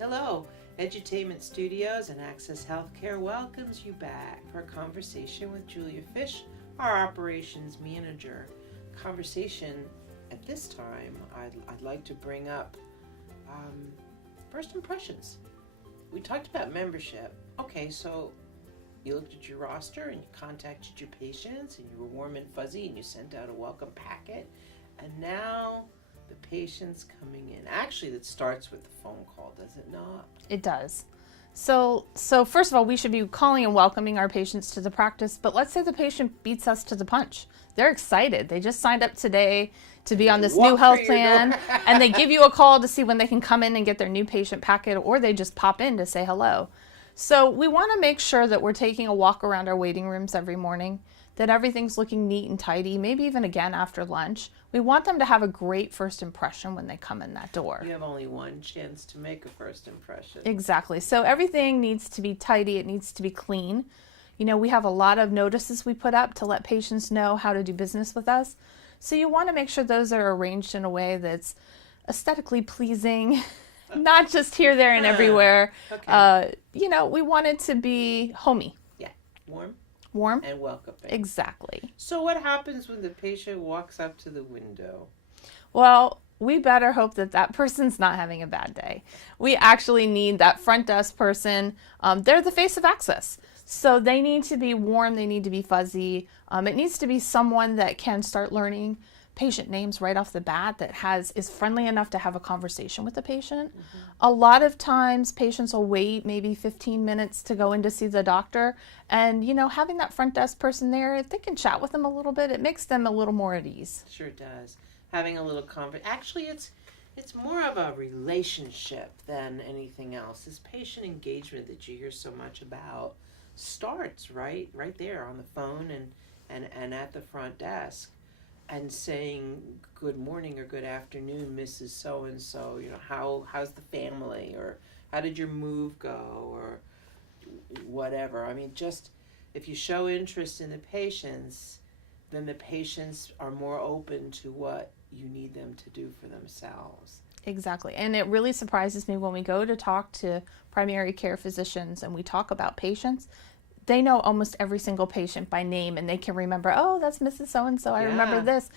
Hello, Edutainment Studios and Access Healthcare welcomes you back for a conversation with Julia Fish, our operations manager. Conversation at this time, I'd like to bring up first impressions. We talked about membership. Okay, so you looked at your roster and you contacted your patients and you were warm and fuzzy and you sent out a welcome packet. And now the patient's coming in. Actually, that starts with the phone call, does it not? It does. So first of all, we should be calling and welcoming our patients to the practice, but let's say the patient beats us to the punch. They're excited. They just signed up today to be on this new health plan, and they give you a call to see when they can come in and get their new patient packet, or they just pop in to say hello. So we want to make sure that we're taking a walk around our waiting rooms every morning, that everything's looking neat and tidy, maybe even again after lunch. We want them to have a great first impression when they come in that door. You have only one chance to make a first impression. Exactly. So everything needs to be tidy. It needs to be clean. You know, we have a lot of notices we put up to let patients know how to do business with us. So you want to make sure those are arranged in a way that's aesthetically pleasing, not just here, there, and everywhere. Okay. We want it to be homey. Yeah, warm And welcoming. Exactly. So what happens when the patient walks up to the window? Well, we better hope that person's not having a bad day. We actually need that front desk person. They're the face of access. So they need to be warm. They need to be fuzzy. It needs to be someone that can start learning patient names right off the bat, that is friendly enough to have a conversation with the patient. Mm-hmm. A lot of times patients will wait maybe 15 minutes to go in to see the doctor, and having that front desk person there, if they can chat with them a little bit, it makes them a little more at ease. Sure does. Having a little actually it's more of a relationship than anything else. This patient engagement that you hear so much about starts right there on the phone and at the front desk. And saying good morning or good afternoon, Mrs. So-and-so, how's the family, or how did your move go, or whatever. I mean, just if you show interest in the patients, then the patients are more open to what you need them to do for themselves. Exactly. And it really surprises me when we go to talk to primary care physicians and we talk about patients. They know almost every single patient by name, and they can remember, oh, that's Mrs. So-and-so. I remember this.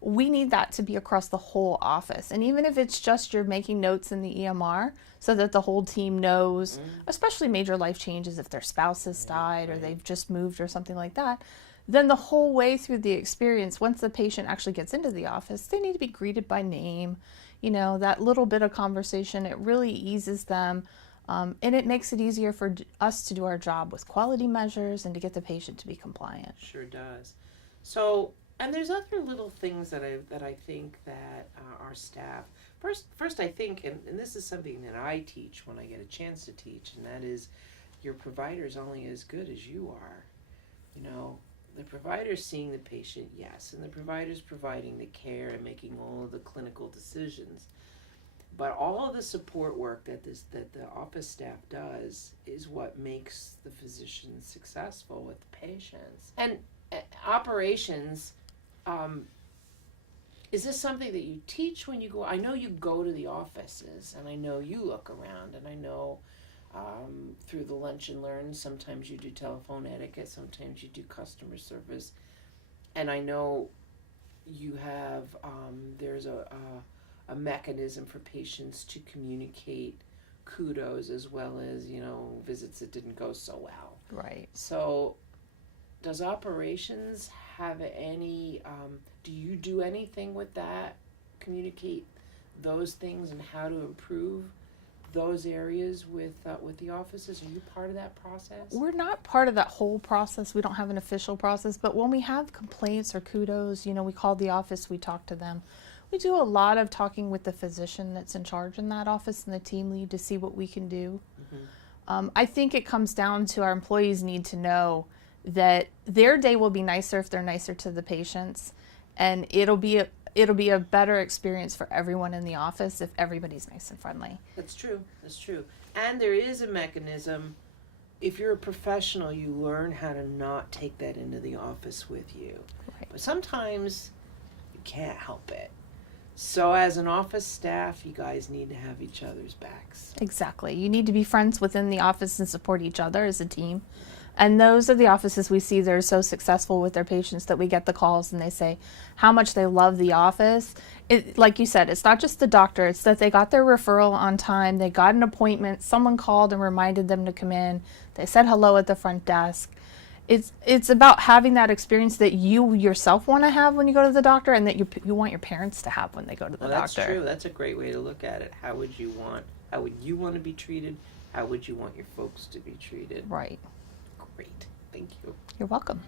We need that to be across the whole office. And even if it's just you're making notes in the EMR so that the whole team knows, especially major life changes, if their spouse has died or they've just moved or something like that, then the whole way through the experience, once the patient actually gets into the office, they need to be greeted by name. That little bit of conversation, it really eases them. And it makes it easier for us to do our job with quality measures and to get the patient to be compliant. Sure does. So, and there's other little things that I think that our staff, first I think, and this is something that I teach when I get a chance to teach, and that is your provider's only as good as you are. The provider's seeing the patient, yes, and the provider's providing the care and making all of the clinical decisions. But all of the support work that the office staff does is what makes the physician successful with the patients. And operations, is this something that you teach when you go? I know you go to the offices, and I know you look around, and I know through the lunch and learn, sometimes you do telephone etiquette, sometimes you do customer service. And I know you have, there's a mechanism for patients to communicate kudos as well as, visits that didn't go so well. Right. So does operations have any, do you do anything with that? Communicate those things and how to improve those areas with the offices? Are you part of that process? We're not part of that whole process. We don't have an official process, but when we have complaints or kudos, we call the office, we talk to them. We do a lot of talking with the physician that's in charge in that office and the team lead to see what we can do. Mm-hmm. I think it comes down to our employees need to know that their day will be nicer if they're nicer to the patients, and it'll be a better experience for everyone in the office if everybody's nice and friendly. That's true. And there is a mechanism. If you're a professional, you learn how to not take that into the office with you. Right. But sometimes you can't help it. So as an office staff, you guys need to have each other's backs. Exactly. You need to be friends within the office and support each other as a team. And those are the offices we see that are so successful with their patients that we get the calls and they say how much they love the office. Like you said, it's not just the doctor, it's that they got their referral on time, they got an appointment, someone called and reminded them to come in, they said hello at the front desk. It's about having that experience that you yourself want to have when you go to the doctor and that you want your parents to have when they go to the That's doctor. true. That's a great way to look at it. How would you want to be treated? How would you want your folks to be treated? Right. Great. Thank you. You're welcome.